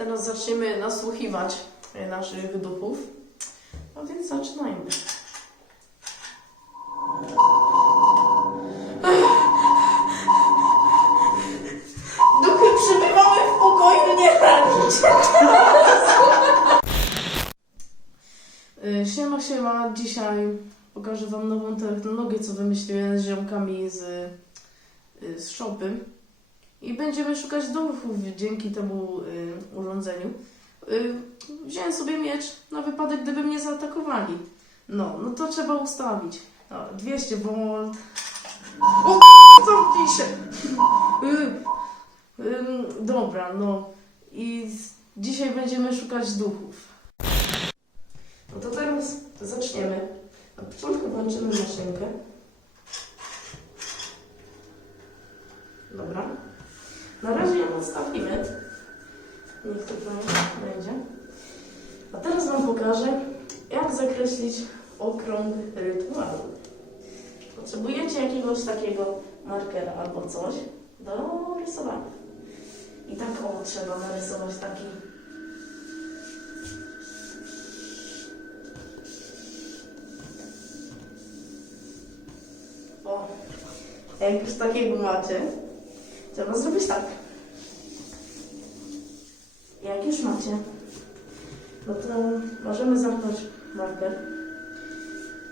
Teraz zaczniemy nasłuchiwać e, naszych duchów. No więc zaczynajmy. Duchy przybywały w pokoju, nie radzić. Y, Siema, siema. Dzisiaj pokażę Wam nową technologię, co wymyśliłem z ziomkami z, y, z shopy. I będziemy szukać duchów dzięki temu y, urządzeniu. Y, wziąłem sobie miecz na wypadek, gdyby mnie zaatakowali. No, no to trzeba ustawić. No, 200 V. O zamknij się! Y, ym, dobra, no. I dzisiaj będziemy szukać duchów. No to teraz zaczniemy. Na początku włączymy maszynkę. Dobra. Na razie ją odstawimy. Niech to będzie. A teraz Wam pokażę, jak zakreślić okrąg rytuału. Potrzebujecie jakiegoś takiego markera albo coś do rysowania. I tak o, trzeba narysować taki O, jak już takiego macie, trzeba zrobić tak. Jak już macie, no to możemy zamknąć marker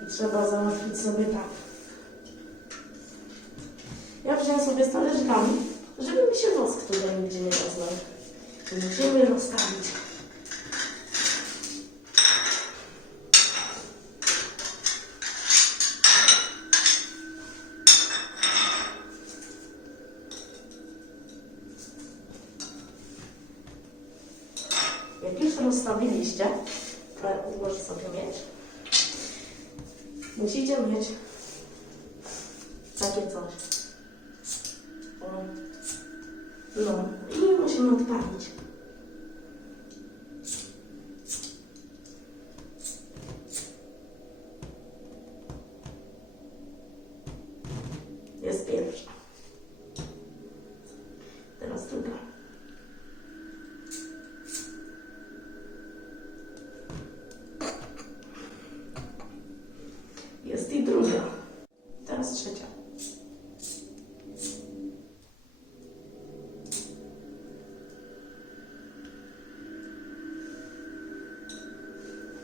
i trzeba załatwić sobie tak. Ja wziąłem sobie z talerzkami, żeby mi się wosk tutaj nigdzie nie rozlał. Musimy rozstawić. To odłożę sobie mieć. Musicie mieć takie coś. No i musimy odpalić. Jest pierwsza. Teraz druga. Jest i druga. Teraz trzecia.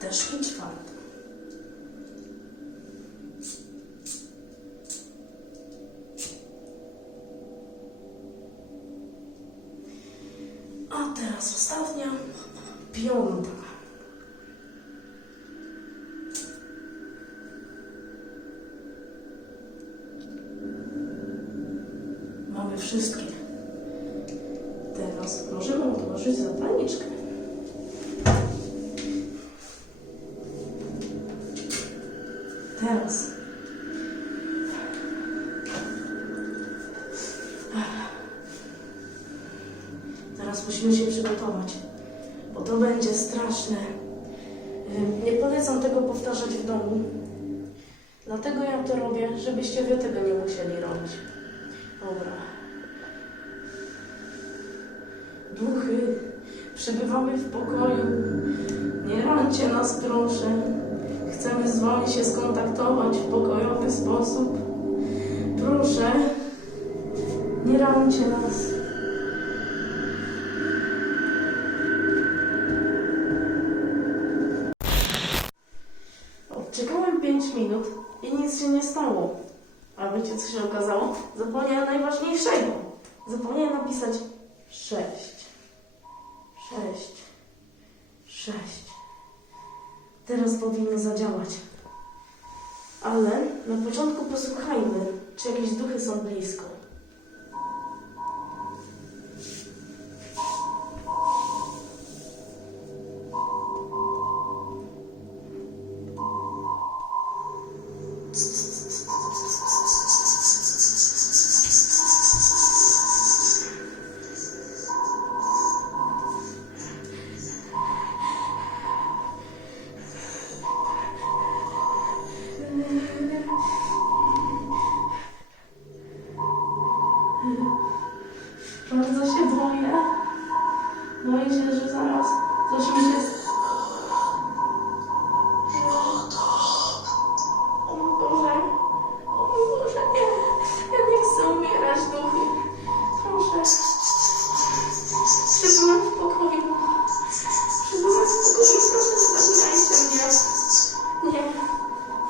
Też i czwarta. A teraz ostatnia, piąta. Mamy wszystkie. Teraz możemy odłożyć zapalniczkę. Teraz. Musimy się przygotować, bo to będzie straszne. Nie polecam tego powtarzać w domu. Dlatego ja to robię, żebyście wy tego nie musieli robić. Dobra. Duchy, przebywamy w pokoju. Nie rancie nas, proszę. Chcemy z wami się skontaktować w pokojowy sposób. Proszę, nie rancie nas. Minut i nic się nie stało. A wiecie, co się okazało? Zapomniałem najważniejszego. Zapomniałem napisać 6. 6. 6. Teraz powinno zadziałać. Ale na początku posłuchajmy, czy jakieś duchy są blisko. Boję się, że zaraz coś mi się... O mój Boże. O mój Boże, nie. Ja nie chcę umierać, duchy. Proszę. Przybyłem w pokoju. Przybyłem proszę, zabierajcie mnie. Nie.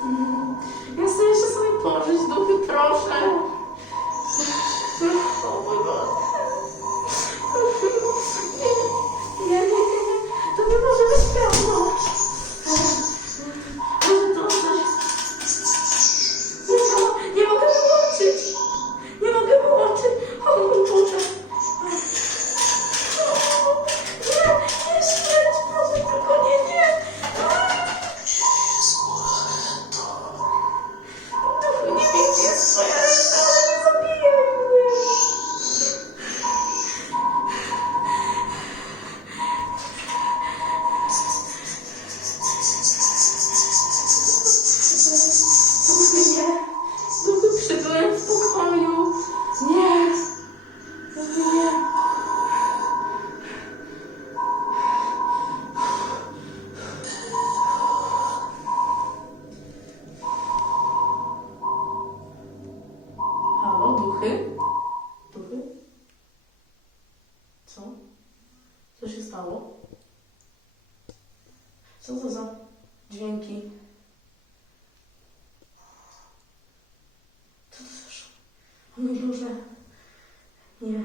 Mm. Ja chcę jeszcze sobie położyć duchy, proszę. O mój Boże. Let's go. Szum? O mój Boże. Nie.